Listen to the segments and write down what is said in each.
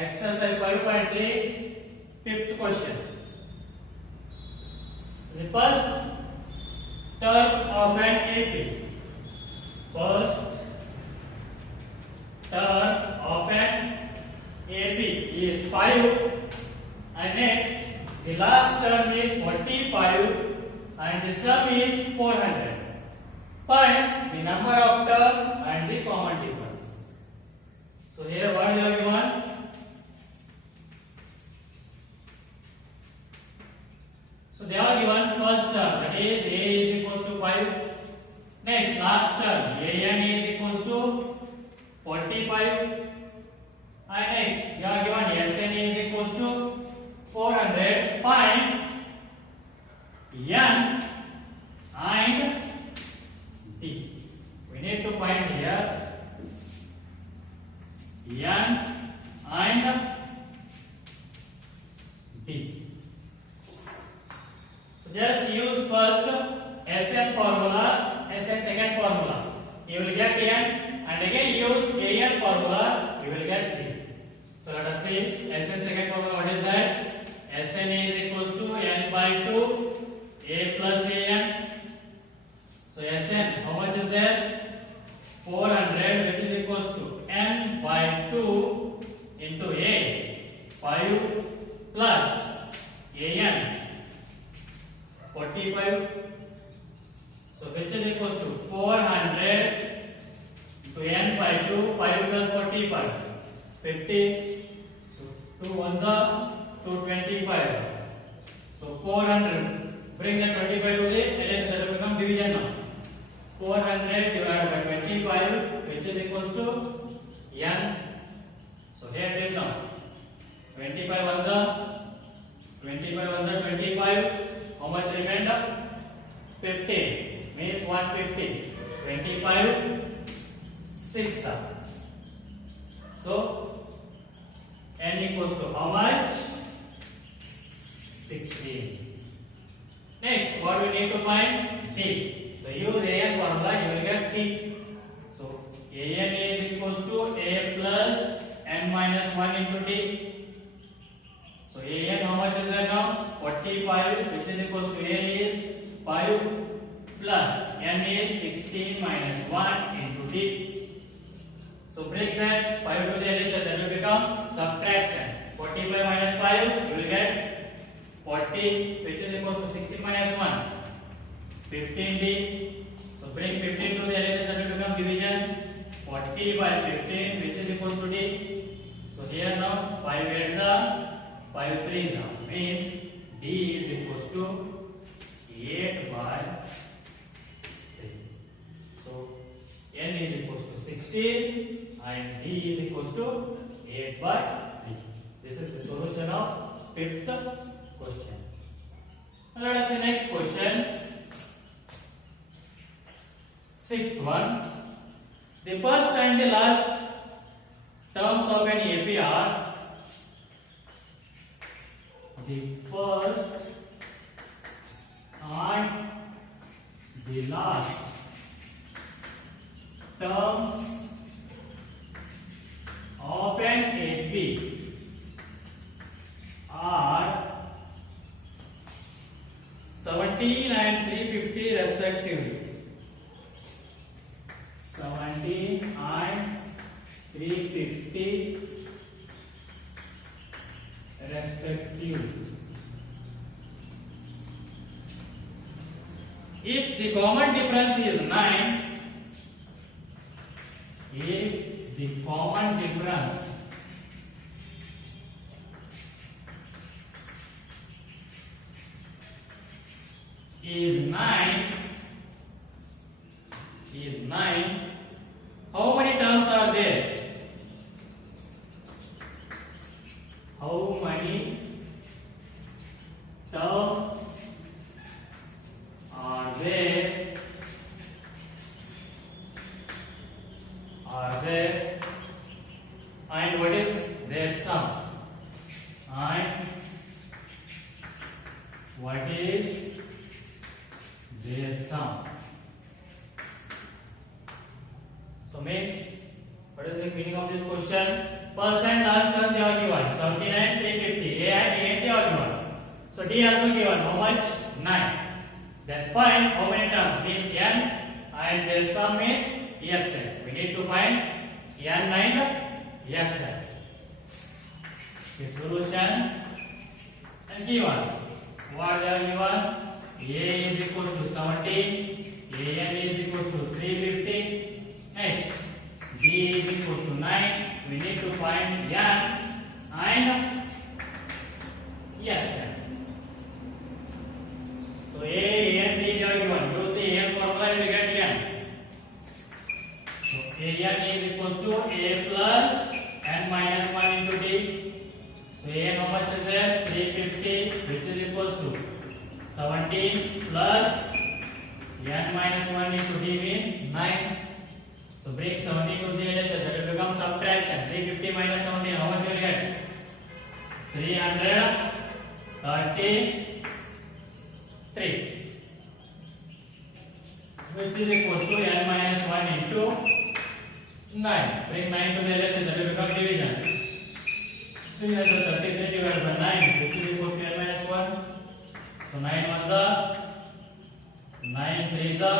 Exercise 5.3, fifth question. The first term of an AP. First term of an AP is 5, and next the last term is 45 and the sum is 400. Find the number of terms and the common difference. So here what is given? So they are given first term, that is a is equals to 5. Next last term an is equals to 45. And next they are given Sn is equals to 400. Find n and d. We need to find here n and d. So just use first Sn formula, Sn second formula. You will get n, and again use an formula, you will get d. So let us see Sn second formula. What is that? Sn is equals to n by 2 a plus an. So Sn, how much is there? 400, which is equals to n by 2 into a, 5 plus an, 45. So which is equals to 400 to n by 2, 5 plus 45, 50. So 2 ones are 225. So 400. Bring the 25 to the LS, that will become division now. 400 divided by 25, which is equals to n. So here it is now. 25 ones are 25. How much remained? 50. Means 150. 25, 6. So n equals to how much? 16. Next, what we need to find? D. So use an formula, you will get d. So an is equals to a plus n minus 1 into d. So an how much is there now? 45, which is equals to a is 5 plus n is 16 minus 1 into d. So bring that 5 to the LHS, that will become subtraction. 45 minus 5, you will get 40, which is equals to 16 minus 1, 15d. So bring 15 to the LHS, that will become division. 40 by 15, which is equals to d. So here now 5 8s are 5 3s are, means d is equals to 8 by 3. So n is equals to 16 and d is equals to 8 by 3. This is the solution of fifth question. Now let us see next question. Sixth one. The first and the last terms of an AP are the first and the last terms of an AP are 17 and 350 respectively. 17 and 350 respectively. If the common difference is 9, if the common difference is 9, how many terms are there? How many terms are there? And what is their sum? And what is their sum? So means, what is the meaning of this question? first and last term they are given 79, 350. A and A they are given. So D also given. How much? 9. Then find how many terms means n and the sum means Sn. We need to find n and Sn. The solution and given. What they are given? A is equal to 17. An is equal to 350. Next, D is equal to 9. We need to find n and Sn. So A and D they are given. Use the an formula, you will get n. So an is equal to a plus n minus 1 into d. So an how much is there? 350, which is equal to 17 plus n minus 1 into d means 9. So bring 17 to the LHS, that will become subtraction. 350 minus 17, how much will you get? 333, which is equal to n minus 1 into 9. Bring 9 to the LHS, that will become division. 333 divided by 9, which is equal to n minus 1. So 9 1 the 9 3 the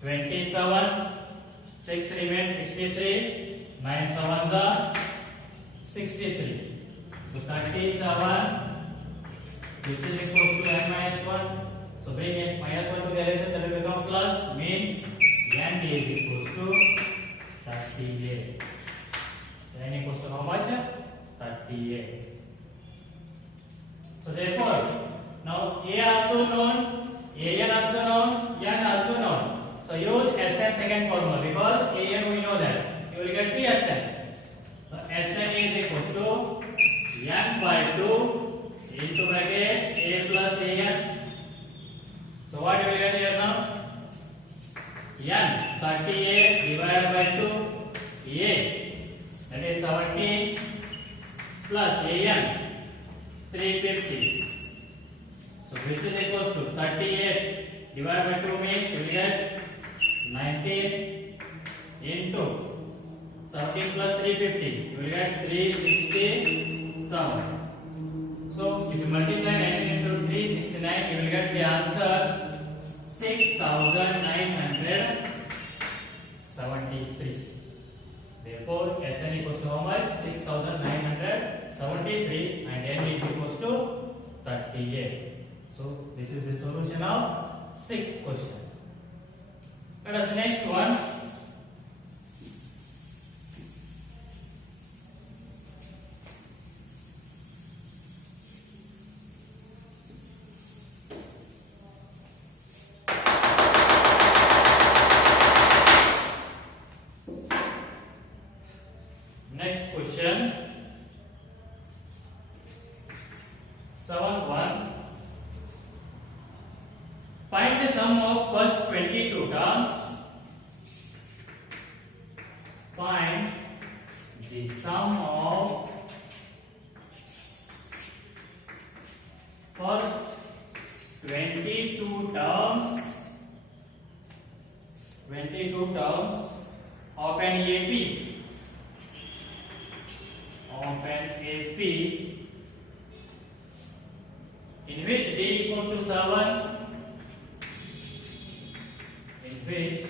27, 6 remains 63, 9 7 the 63. So 37, which is equal to n minus 1. So bring n minus 1 to the LHS, that will become plus, means n is equal to 38. N equals to how much? 38. So therefore, now A also known, An also known, n also known. So use Sn second formula, because An we know that. You will get Sn. So Sn is equal to n by 2 into bracket A plus An. So what you will get here now? N 38 divided by 2 A, that is 17 plus An 350. So which is equal to 38 divided by 2 means you will get 19 into 17 plus 350. You will get 367. So if you multiply 19 into 369, you will get the answer 6973. Therefore, Sn equals to how much? 6973, and n is equals to 38. So this is the solution of 6th question. Let us next one. Next question. 7.1. Find the sum of first 22 terms. Find the sum of first 22 terms. 22 terms of an AP. Of an AP in which d equals to 7, in which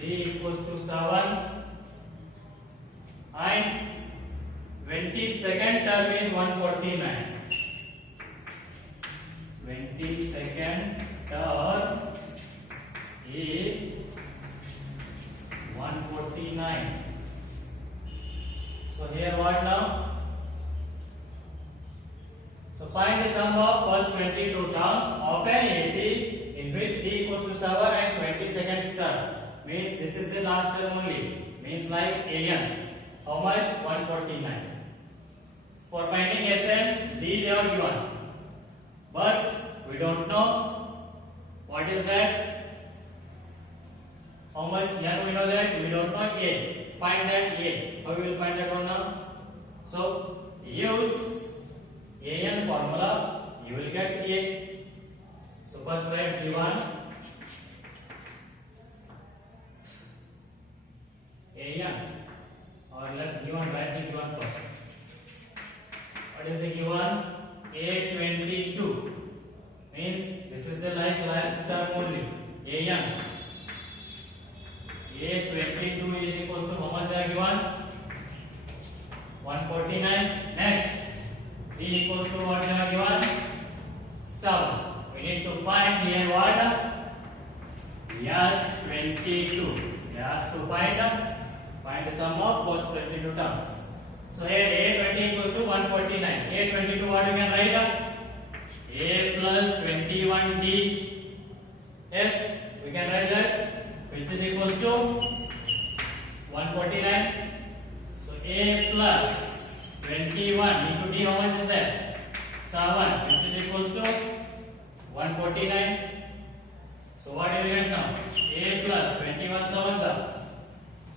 d equals to 7, and 22nd term is 149. 22nd term is 149. So here what now? So find the sum of first 22 terms of an AP in which d equals to 7 and 22nd term. Means this is the last term only. Means like An. How much? 149. For finding Sn, d they are given. But we don't know what is that. How much n we know that? We don't know A. Find that A. How we will find that one now? So use An formula, you will get A. So first write V1 An or given, write the given first. What is the given? A22 means this is the like last term only. An A22 is equal to how much they are given? 149. Next, B equals to what they are given? 7. We need to find here what? Yes, 22. Yes, to find the sum of both 22 terms. So here A20 equals to 149. A22 what we can write? A plus 21D. Yes, we can write that, which is equals to 149. So A plus 21 into D, how much is that? 7, which is equals to 149. So what do we get now? A plus 21 7s are.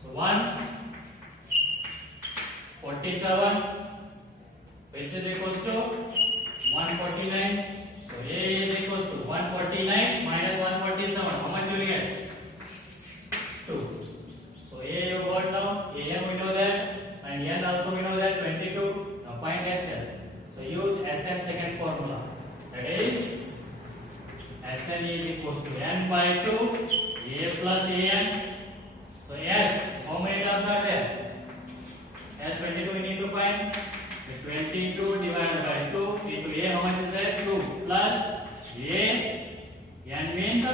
So 147, which is equals to 149. So A is equals to 149 minus 147. How much will you get? 2. So A you got now. An we know that, and N also we know that 22. Now find Sn. So use Sn second formula. That is Sn is equals to n by 2. A plus An. So S, how many terms are there? S22 we need to find. 22 divided by 2 into A, how much is that? 2 plus A, n means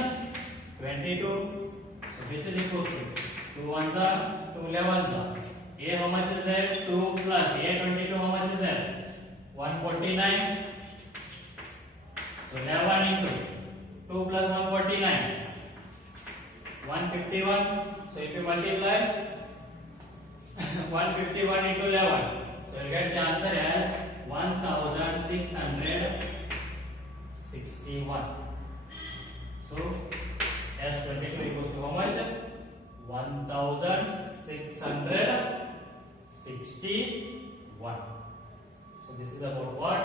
22. So which is equal to 2 ones are 2 11s are. A how much is that? 2 plus A22 how much is that? 149. So 11 into 2 plus 149, 151. So if you multiply 151 into 11, so you get the answer as 1661. So S22 equals to how much? 1661. So this is about what?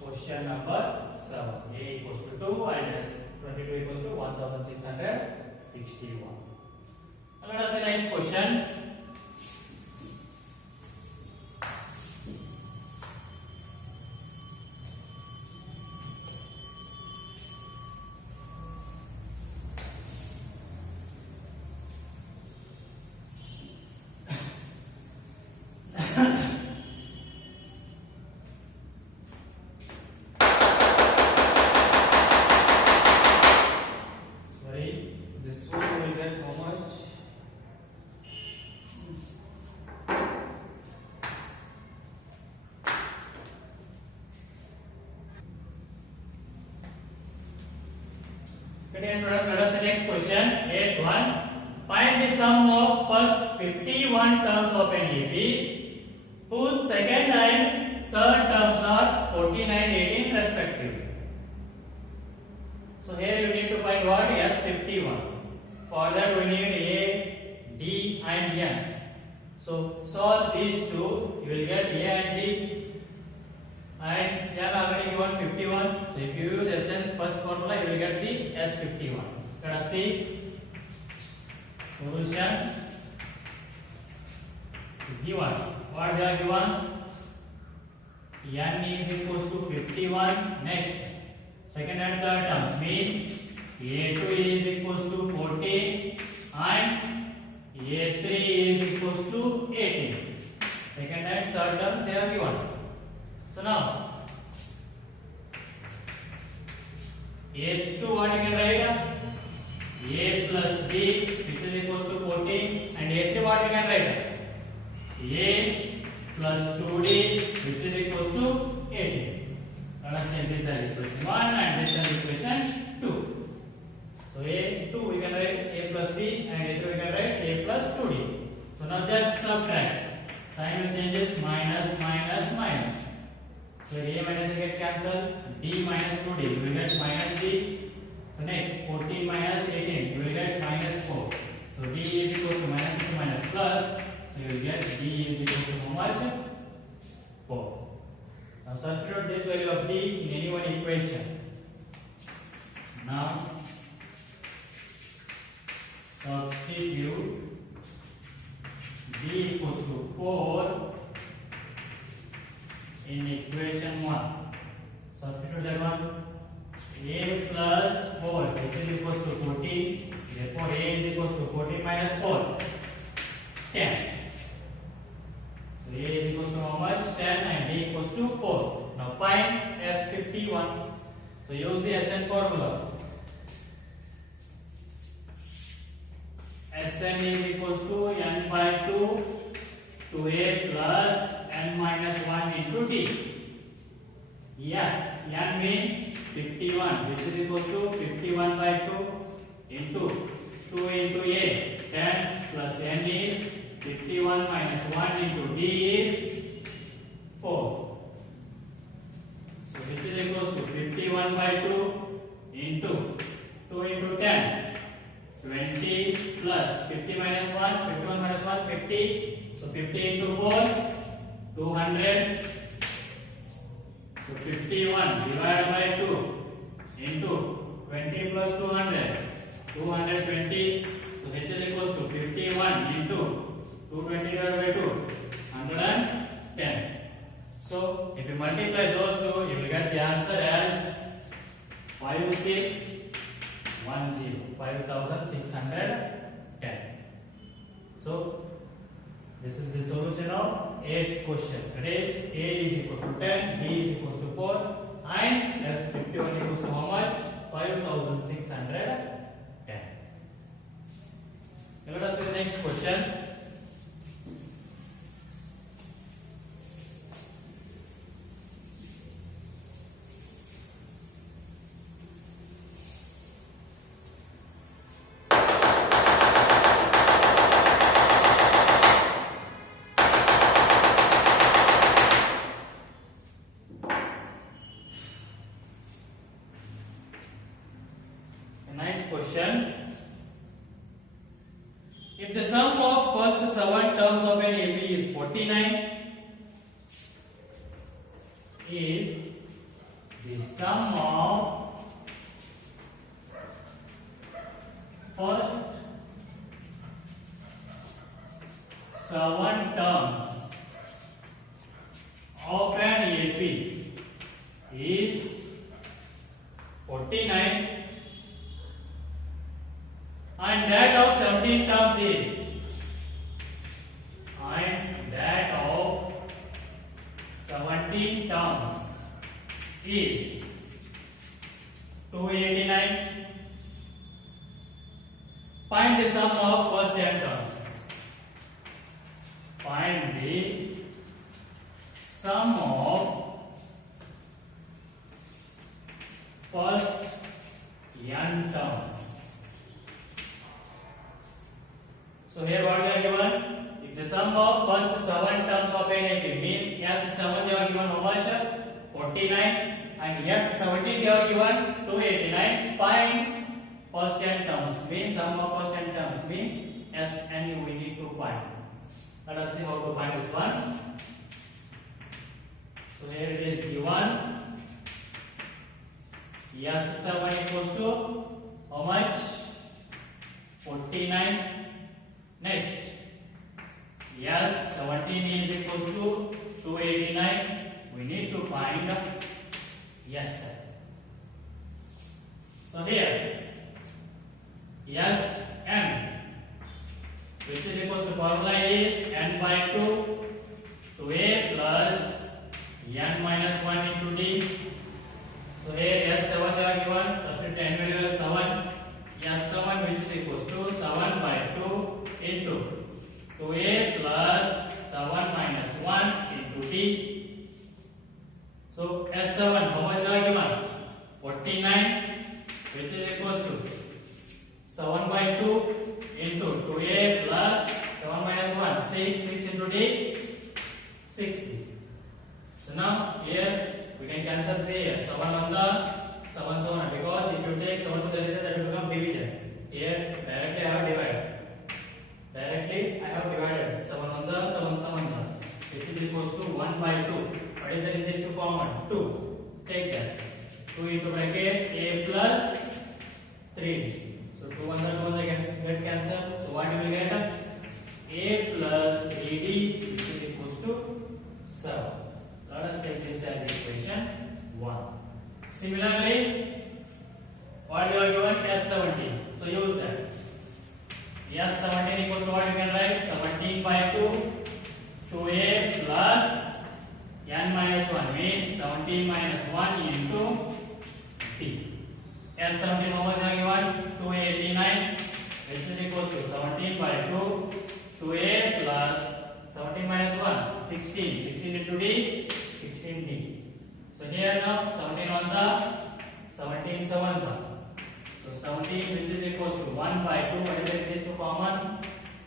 Question number 7. A equals to 2 and S22 equals to 1661. Now let us see next question. Okay, students, let us see next question. 8.1. Find the sum of first 51 terms of an AP whose second and third terms are 14 and 18 respectively. So here you need to find what? S51. For that we need A, D and N. So solve these two, you will get A and D. And N already given 51. So if you use Sn first formula, you will get the S51. Let us see solution. Given what they are given? N is equals to 51. Next, second and third terms means A2 is equals to 14 and A3 is equals to 18. Second and third terms they are given. So now A2 what you can write? A plus B which is equals to 14 and A3 what you can write? A plus 2D which is equals to 18. Understand this as equation 1 and this as equation 2. So A2 we can write A plus B and A3 we can write A plus 2D. So now just subtract. Sign will changes minus minus minus. So A minus A get cancelled. D minus 2D you will get minus D. So next 14 minus 18 you will get minus 4. So D is equal to minus into minus plus. So you will get D is equal to how much? 4. Now substitute this value of D in any one equation. Now substitute D 4 in equation 1. Substitute that one. A plus 4 which is equals to 14. Therefore A is equals to 14 minus 4. 10. So A is equals to how much? 10 and D equals to 4. Now find S51. So use the SN formula. Sn is equals to n by 2 to A plus n minus 1 into D. Yes, n means 51 which is equals to 51 by 2 into 2 into A. 10 plus n is 51 minus 1 into D is 4. So which is equals to 51 by 2 into 2 into 10. 20 plus 50 minus 1, 51 minus 1, 50. So 50 into 4, 200. So 51 divided by 2 into 20 plus 200, 220. So H is equals to 51 into 220 divided by 2, 110. So if you multiply those two, you will get the answer as 5610, 5610. So this is the solution of 8th question. That is A is equals to 10, B is equals to 4 and S51 equals to how much? 5610. Now let us see the next question. Question. If the sum of first 7 terms of an AP is 49, if the sum of first 7 terms of an AP is 49 and that of 17 terms is 289. Find the sum of first 10 terms. Find the sum of first n terms. So here what we are given? If the sum of first 7 terms of an AP means S7 they are given how much? 49 and S17 they are given 289. Find first 10 terms means sum of first 10 terms means Sn we need to find. Let us see how to find this one. So here it is given S7 equals to how much? 49. Next, S17 is equals to 289. We need to find Sn. So here, Sn, which is equals to formula is n by 2 to A plus n minus 1 into D. So here S7 they are given, substitute n value as 7. S7 which is equals to 7 by 2 into 2A plus 7 minus 1 into D. So S7 how much they are given? 49 which is equals to 7 by 2 into 2A plus 7 minus 1, 6 into D, 60. So now here we can cancel here 7 on the 7 because if you take 7 to the result that will become division. Here directly I have divided. Directly I have divided 7 on the 7 which is equals to 1 by 2. What is that in this 2 common? 2. Take that. 2 into bracket A plus 3D. So 2 on the 2 they get cancelled. So what you will get? A plus 3D Similarly, what you are given S17. So use that. S17 equals to what you can write? 17 by 2 2a plus n minus 1 means 17 minus 1 into t. S17 how much are given? 289, which is equals to 17 by 2 2a plus 17 minus 1 16 16 into d 16d. So here now 17 ones are 17 sevens are. So 17 which is equals to 1 by 2, what is it? It is to common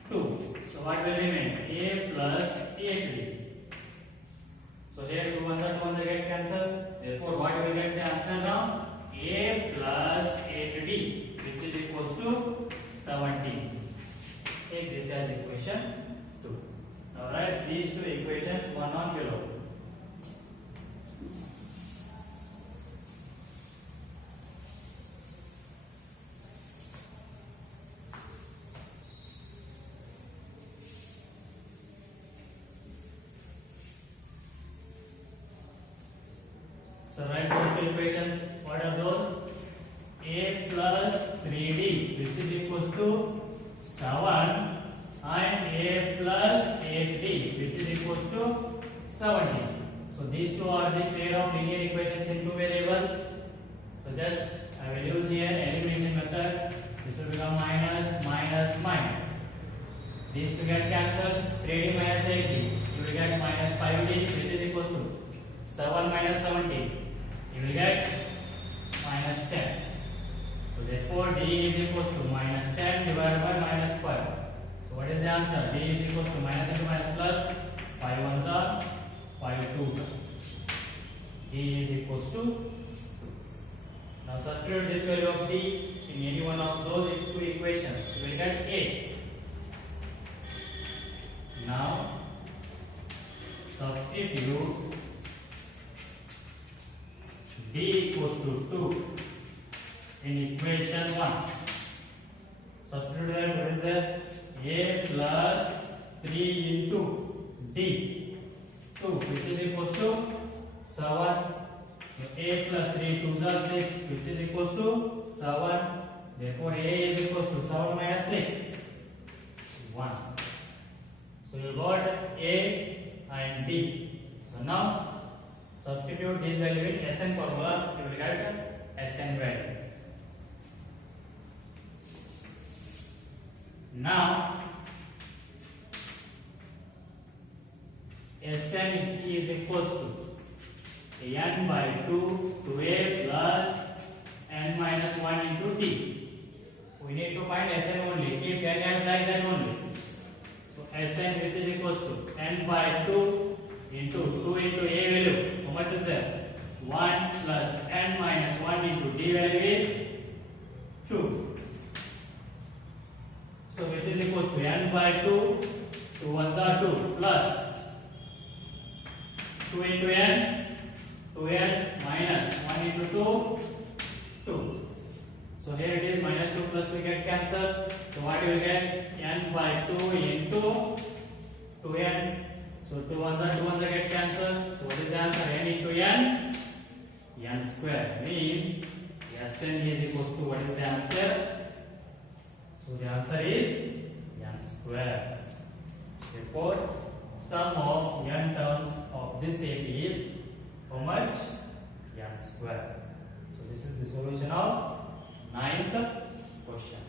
2. So what will remain? A plus 8d. So here 2 ones get cancelled. Therefore what will get the answer now? A plus 8d, which is equals to 17. Take this as equation 2. Now write these two equations one on below. So write those two equations. What are those? A plus 3d, which is equals to 7, and a plus 8d, which is equals to 17. So these two are the pair of linear equations in two variables. So just I will use here elimination method. This will become minus minus minus. These two get cancelled. 3d minus 8d, you will get minus 5d, which is equals to 7 minus 17. You will get minus 10. So therefore d is equals to minus 10 divided by minus 5. So what is the answer? D is equals to minus into minus plus 5 ones are 5 twos. D is equals to 2. Now substitute this value of d in any one of those two equations. You will get 8. Now substitute d equals to 2 in equation 1. Substitute that. What is that? A plus 3 into d 2, which is equals to 7. A plus 3 2s are 6, which is equals to 7. Therefore A is equals to 7 minus 6 1. So you got A and D. So now substitute this value in Sn formula. You will get Sn value. Now Sn is equals to n by 2 2a plus n minus 1 into t. We need to find Sn only. Keep n as like that only. So Sn which is equals to n by 2 into 2 into a value. How much is there? 1 plus n minus 1 into d value is 2. So which is equals to n by 2, 2 ones are 2 plus 2 into n, 2n minus 1 into 2, 2. So here it is minus 2 plus we get cancelled. So what you will get? N by 2 into 2n. So 2 ones are get cancelled. So what is the answer? N into n? N square means Sn is equals to what is the answer? So the answer is n square. Therefore, sum of n terms of this set is how much? N square. So this is the solution of 9th question.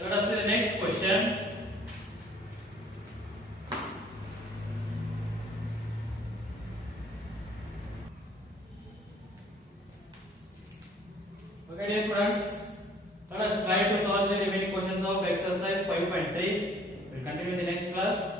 Let us see the next question. Okay, dear students, let us try to solve the remaining questions of exercise 5.3. We will continue in the next class.